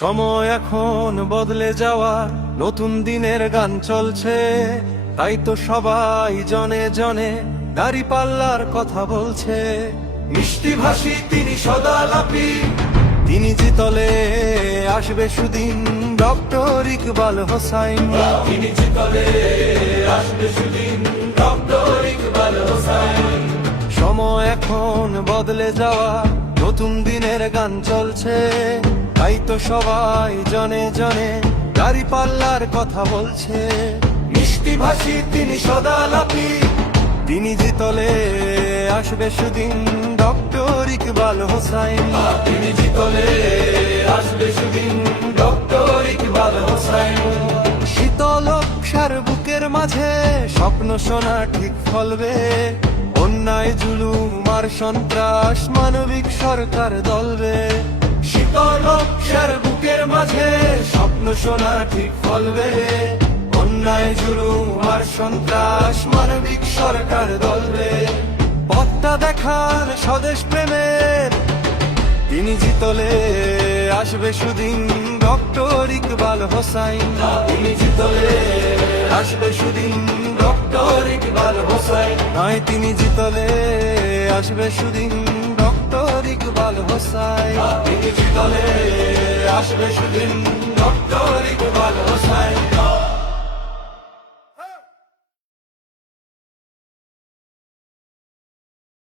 সময় এখন বদলে যাওয়া, নতুন দিনের গান চলছে, তাই তো সবাই জনে জনে দাঁড়িপাল্লার কথা বলছে। মিষ্টি ভাষী তিনি সদালাপি, তিনি জিতলে আসবে সুদিন, ডক্টর ইকবাল হোসাইন। তিনি জিতলে আসবে সুদিন, ডক্টর ইকবাল হোসাইন। সময় এখন বদলে যাওয়া, নতুন দিনের গান চলছে, তাই তো সবাই জনে জনে দাঁড়িপাল্লার কথা বলছে। মিষ্টি ভাষী তিনি সদালাপি, তিনি জিতলে আসবে সুদিন, ডক্টর ইকবাল হোসাইন। তিনি জিতলে আসবে সুদিন, ডক্টর ইকবাল হোসাইন। শীতল অক্ষার বুকের মাঝে স্বপ্ন সোনা ঠিক ফলবে, অন্যায় জুলুম আর সন্ত্রাস মানবিক সরকার দলবে। শীতল অক্ষার বুকের মাঝে স্বপ্ন সোনা ঠিক ফলবে, অন্যায় জুলুম আর সন্ত্রাস মানবিক সরকার দলবে। পথটা দেখার স্বদেশ প্রেমের, তিনি জিতলে আসবে সুদিন, ডক্টর ইকবাল হোসাইন। তিনি জিতলে আসবে সুদিন, ডক্টর ইকবাল হোসাইন। নয় তিনি জিতলে আসবে সুদিন, ডক্টর ইকবাল হোসাইন। তিনি জিতলে আসবে সুদিন, ডক্টর ইকবাল হোসাইন।